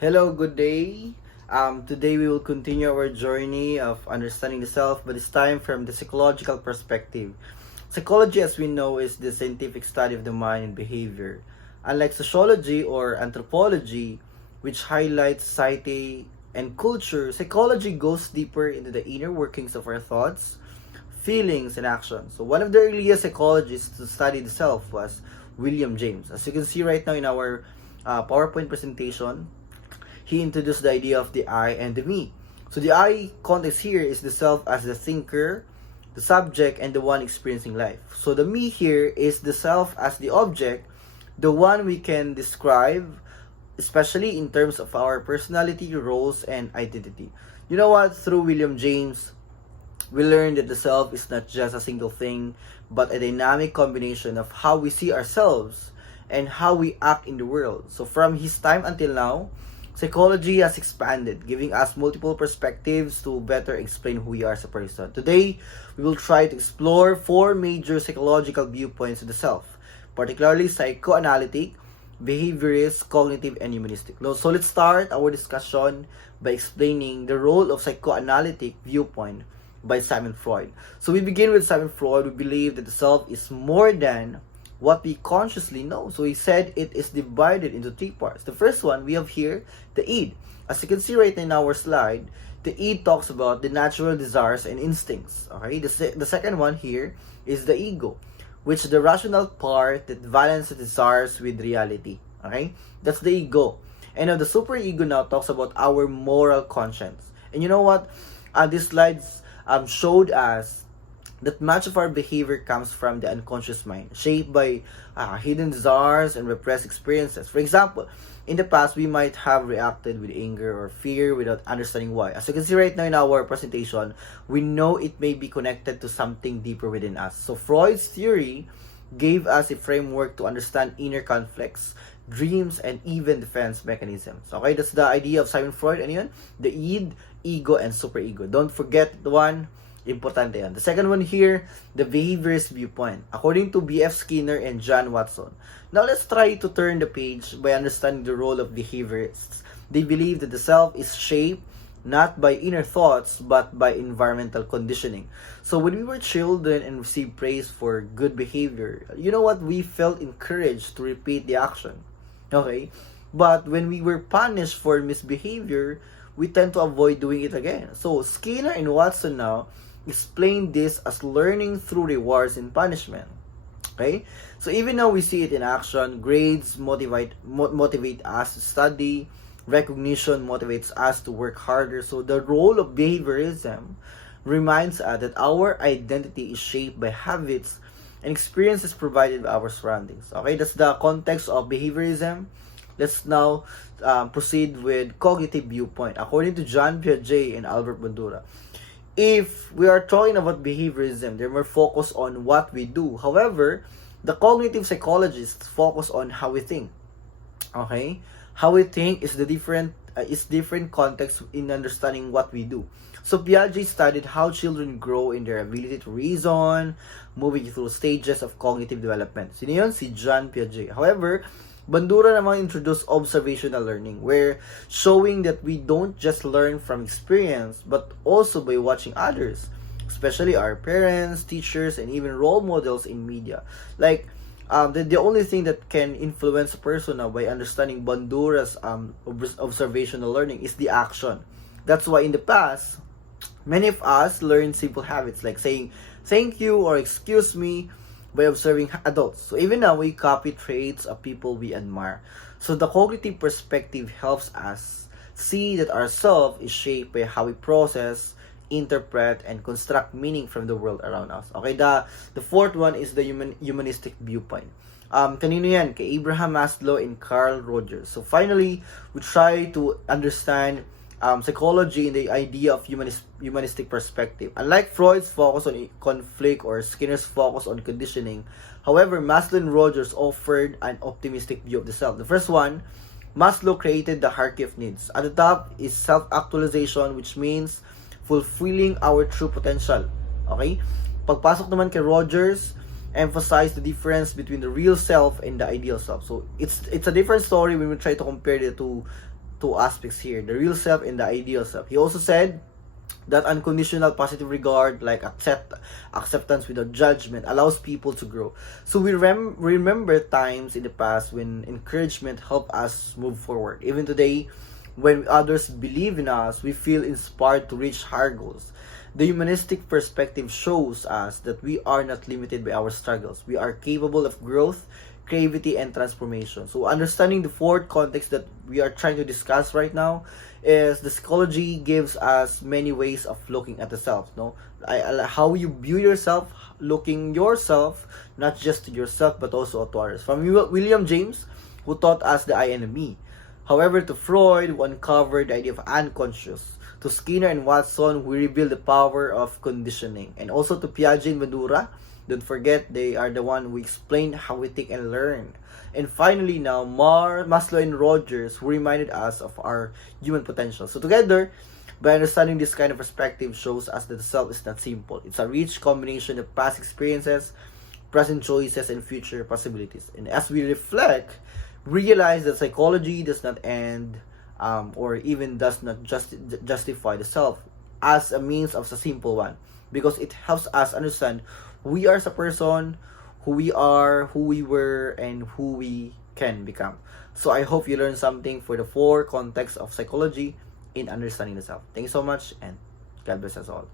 Hello, good day. Today we will continue our journey of understanding the self, but this time from the psychological perspective. Psychology, as we know, is the scientific study of the mind and behavior. Unlike sociology or anthropology, which highlights society and culture, psychology goes deeper into the inner workings of our thoughts, feelings, and actions. So, one of the earliest psychologists to study the self was William James. As you can see right now in our PowerPoint presentation, he introduced the idea of the I and the me. So the I context here is the self as the thinker, the subject, and the one experiencing life. So the me here is the self as the object, the one we can describe, especially in terms of our personality, roles, and identity. You know what? Through William James, we learned that the self is not just a single thing, but a dynamic combination of how we see ourselves and how we act in the world. So from his time until now, psychology has expanded, giving us multiple perspectives to better explain who we are as a person. Today, we will try to explore four major psychological viewpoints of the self, particularly psychoanalytic, behaviorist, cognitive, and humanistic. So let's start our discussion by explaining the role of psychoanalytic viewpoint by Sigmund Freud. So we begin with Sigmund Freud. We believe that the self is more than what we consciously know. So he said it is divided into three parts. The first one we have here, the id. As you can see right in our slide, the id talks about the natural desires and instincts. Okay, the second one here is the ego, which is the rational part that balances desires with reality. Okay, that's the ego. And now the superego now talks about our moral conscience. And you know what? These slides showed us that much of our behavior comes from the unconscious mind, shaped by hidden desires and repressed experiences. For example, in the past, we might have reacted with anger or fear without understanding why. As you can see right now in our presentation, we know it may be connected to something deeper within us. So Freud's theory gave us a framework to understand inner conflicts, dreams, and even defense mechanisms. Okay, that's the idea of Sigmund Freud. Ano yun? The id, ego, and superego. Don't forget the one. Importante yan. The second one here, the behaviorist viewpoint, according to B.F. Skinner and John Watson. Now let's try to turn the page by understanding the role of behaviorists. They believe that the self is shaped not by inner thoughts but by environmental conditioning. So when we were children and received praise for good behavior, you know what? We felt encouraged to repeat the action. Okay? But when we were punished for misbehavior, we tend to avoid doing it again. So Skinner and Watson now explain this as learning through rewards and punishment. Okay? So even though we see it in action, grades motivate us to study, recognition motivates us to work harder. So the role of behaviorism reminds us that our identity is shaped by habits and experiences provided by our surroundings. Okay, that's the context of behaviorism. Let's now proceed with cognitive viewpoint. According to John Piaget and Albert Bandura, if we are talking about behaviorism, they're more focused on what we do. However, the cognitive psychologists focus on how we think. Okay, how we think is different context in understanding what we do. So Piaget studied how children grow in their ability to reason, moving through stages of cognitive development. Sino yun? Si John Piaget. However, Bandura naman introduced observational learning, where showing that we don't just learn from experience, but also by watching others, especially our parents, teachers, and even role models in media. Like, the only thing that can influence a person now by understanding Bandura's observational learning is the action. That's why in the past, many of us learned simple habits like saying thank you or excuse me by observing adults. So even now, we copy traits of people we admire. So the cognitive perspective helps us see that our self is shaped by how we process, interpret, and construct meaning from the world around us. Okay, the fourth one is the humanistic viewpoint. Kanino yan? Kay Abraham Maslow and Carl Rogers. So finally, we try to understand psychology in the idea of humanistic perspective. Unlike Freud's focus on conflict or Skinner's focus on conditioning, however, Maslow and Rogers offered an optimistic view of the self. The first one, Maslow created the hierarchy of needs. At the top is self-actualization, which means fulfilling our true potential. Okay? Pagpasok naman kay Rogers, emphasize the difference between the real self and the ideal self. So it's a different story when we try to compare the two two aspects here, the real self and the ideal self. He also said that unconditional positive regard, like acceptance without judgment, allows people to grow. So we remember times in the past when encouragement helped us move forward. Even today, when others believe in us, we feel inspired to reach higher goals. The humanistic perspective shows us that we are not limited by our struggles. We are capable of growth, creativity, and transformation. So understanding the fourth context that we are trying to discuss right now is the psychology gives us many ways of looking at the self. No, how you view yourself, looking yourself, not just to yourself but also to others. From William James, who taught us the I and the me. However, to Freud, who uncovered the idea of unconscious. To Skinner and Watson, who revealed the power of conditioning. And also to Piaget and Bandura, don't forget, they are the one who explain how we think and learn. And finally now, Maslow and Rogers, who reminded us of our human potential. So together, by understanding this kind of perspective shows us that the self is not simple. It's a rich combination of past experiences, present choices, and future possibilities. And as we reflect, realize that psychology does not end or even does not justify the self as a means of a simple one, because it helps us understand who we are as a person, who we are, who we were, and who we can become. So I hope you learned something for the four contexts of psychology in understanding the self. Thank you so much, and God bless us all.